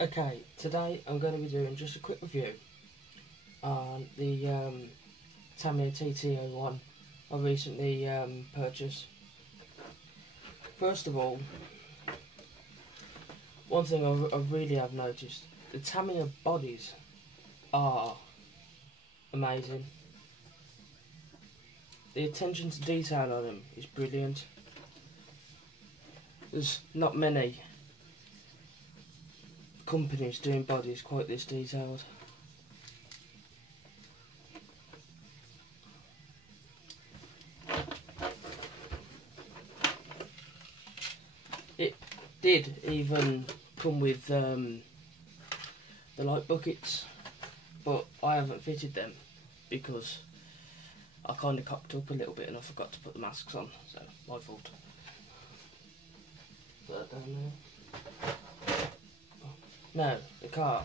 Okay, today I'm going to be doing just a quick review on the Tamiya TT-01 I recently purchased. First of all, one thing I really have noticed, the Tamiya bodies are amazing. The attention to detail on them is brilliant. There's not many companies doing bodies quite this detailed. It did even come with the light buckets, but I haven't fitted them because I kind of cocked up a little bit and I forgot to put the masks on, so my fault. Put that down there. Now, the car.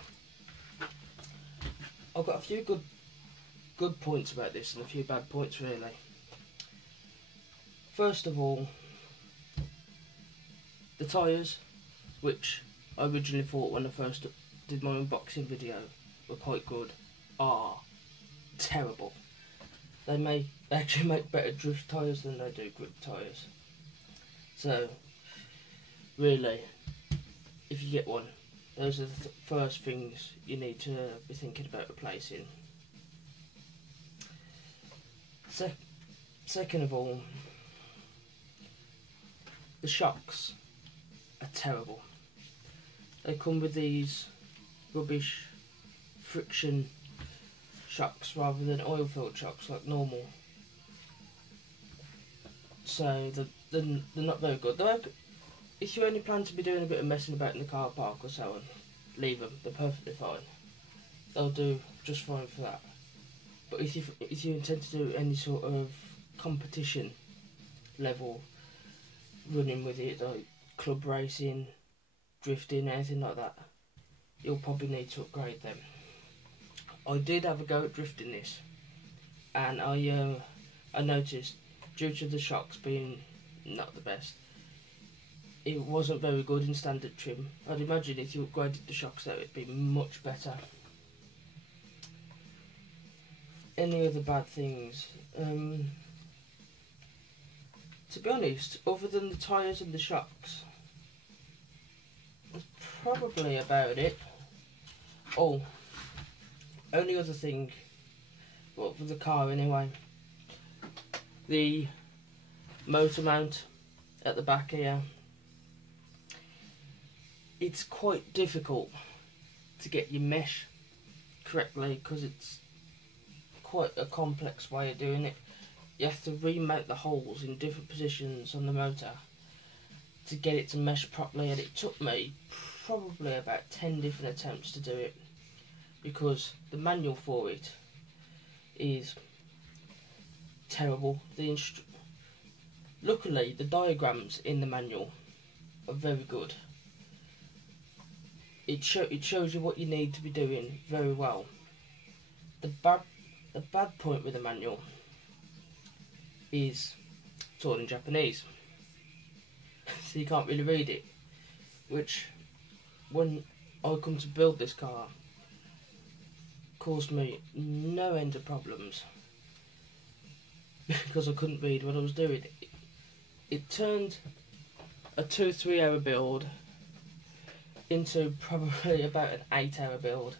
I've got a few good points about this and a few bad points really. First of all, the tyres, which I originally thought when I first did my unboxing video were quite good, are terrible. They actually make better drift tyres than they do grip tyres. So, really, if you get one, those are the first things you need to be thinking about replacing. Second of all, the shocks are terrible. They come with these rubbish friction shocks rather than oil-filled shocks like normal. So they're not very good. If you only plan to be doing a bit of messing about in the car park or so on, leave them. They're perfectly fine. They'll do just fine for that. But if you intend to do any sort of competition level running with it, like club racing, drifting, anything like that, you'll probably need to upgrade them. I did have a go at drifting this, and I noticed, due to the shocks being not the best, it wasn't very good in standard trim. I'd imagine if you upgraded the shocks though, it'd be much better. Any other bad things? To be honest, other than the tyres and the shocks, that's probably about it. Oh, only other thing, well, for the car anyway, the motor mount at the back here. It's quite difficult to get your mesh correctly because it's quite a complex way of doing it. You have to remount the holes in different positions on the motor to get it to mesh properly, and it took me probably about 10 different attempts to do it because the manual for it is terrible. Luckily, the diagrams in the manual are very good. It shows you what you need to be doing very well. The bad point with the manual is it's all in Japanese, so you can't really read it, which when I come to build this car caused me no end of problems because I couldn't read what I was doing. It turned a 2-3 hour build into probably about an 8 hour build.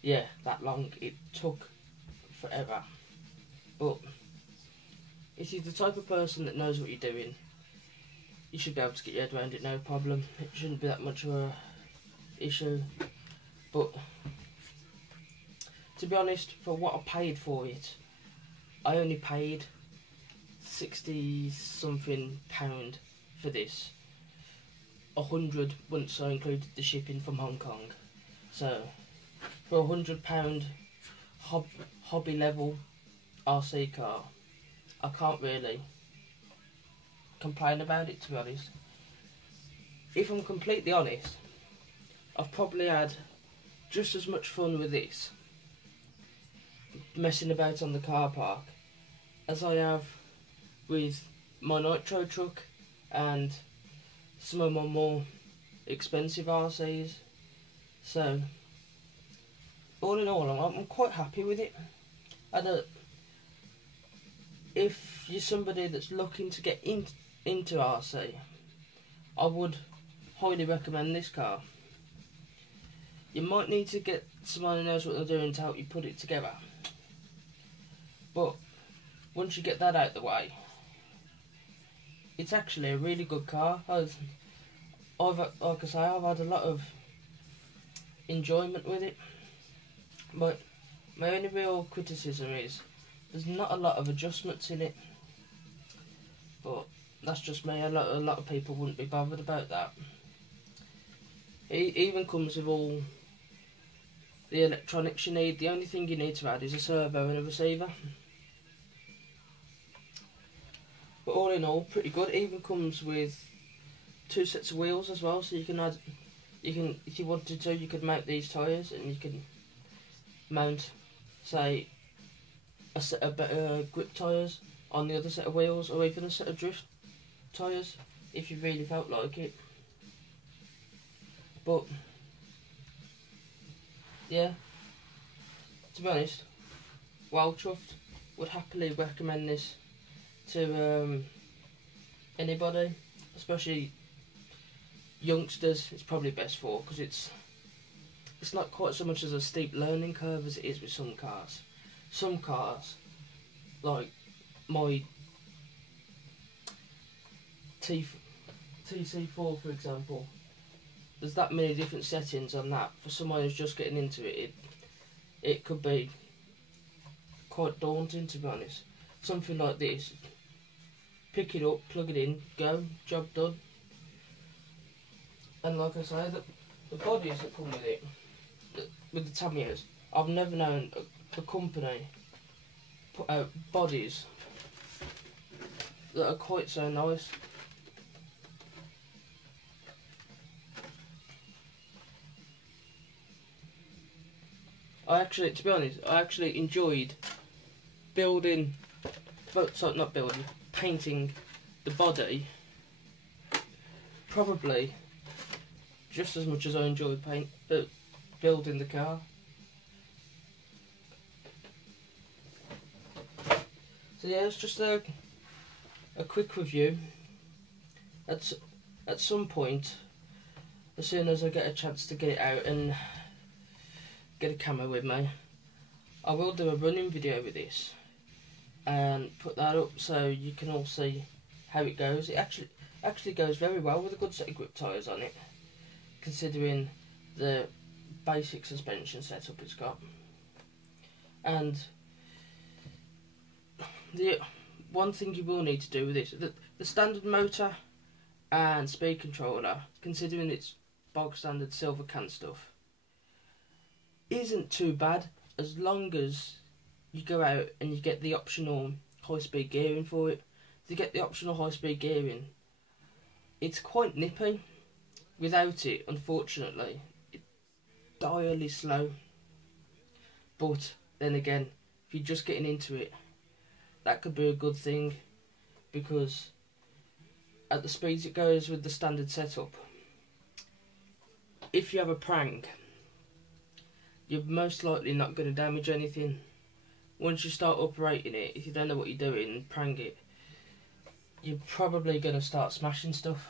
Yeah, that long. It took forever. But if you're the type of person that knows what you're doing, you should be able to get your head around it, no problem. It shouldn't be that much of a issue. But to be honest, for what I paid for it, I only paid £60 something for this. 100 once I included the shipping from Hong Kong. So for £100 hobby level RC car, I can't really complain about it, to be honest. If I'm completely honest, I've probably had just as much fun with this messing about on the car park as I have with my nitro truck and some of my more expensive RCs. So all in all, I'm quite happy with it. If you're somebody that's looking to get into RC, I would highly recommend this car. You might need to get someone who knows what they're doing to help you put it together, but once you get that out of the way, it's actually a really good car. Like I say, I've had a lot of enjoyment with it, but my only real criticism is there's not a lot of adjustments in it, but that's just me. A lot of people wouldn't be bothered about that. It even comes with all the electronics you need. The only thing you need to add is a servo and a receiver. But all in all, pretty good. It even comes with 2 sets of wheels as well, so you can add, if you wanted to, you could mount these tyres, and you can mount, say, a set of better grip tyres on the other set of wheels, or even a set of drift tyres if you really felt like it. But yeah, to be honest, well chuffed. Would happily recommend this to anybody, especially youngsters. It's probably best for, because it's not quite so much as a steep learning curve as it is with some cars. Some cars, like my TC-04 for example, there's that many different settings on that. For someone who's just getting into it, it could be quite daunting, to be honest. Something like this, pick it up, plug it in, go, job done. And like I say, the bodies that come with it, with the Tamiyas, I've never known a company put out bodies that are quite so nice. To be honest, I actually enjoyed painting the body probably just as much as I enjoyed building the car. So yeah, it's just a quick review. At some point, as soon as I get a chance to get it out and get a camera with me, I will do a running video with this and put that up so you can all see how it goes. It actually goes very well with a good set of grip tyres on it, considering the basic suspension setup it's got. And the one thing you will need to do with this, the standard motor and speed controller, considering it's bog standard silver can stuff, isn't too bad, as long as you go out and you get the optional high speed gearing for it. To get the optional high speed gearing, it's quite nippy. Without it, unfortunately, it's direly slow. But then again, if you're just getting into it, that could be a good thing, because at the speeds it goes with the standard setup, if you have a prang, you're most likely not going to damage anything. Once you start operating it, if you don't know what you're doing and prang it, you're probably going to start smashing stuff.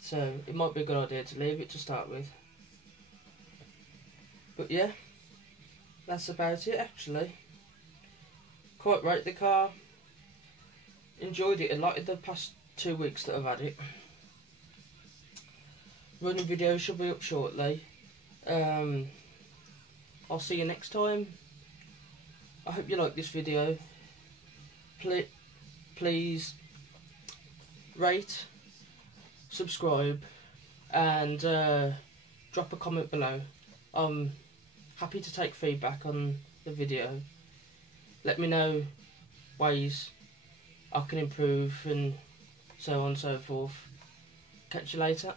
So it might be a good idea to leave it to start with. But yeah, that's about it actually. Quite rate the car. Enjoyed it a lot in the past 2 weeks that I've had it. Running video should be up shortly. I'll see you next time. I hope you like this video. Please rate, subscribe, and drop a comment below. I'm happy to take feedback on the video. Let me know ways I can improve and so on and so forth. Catch you later.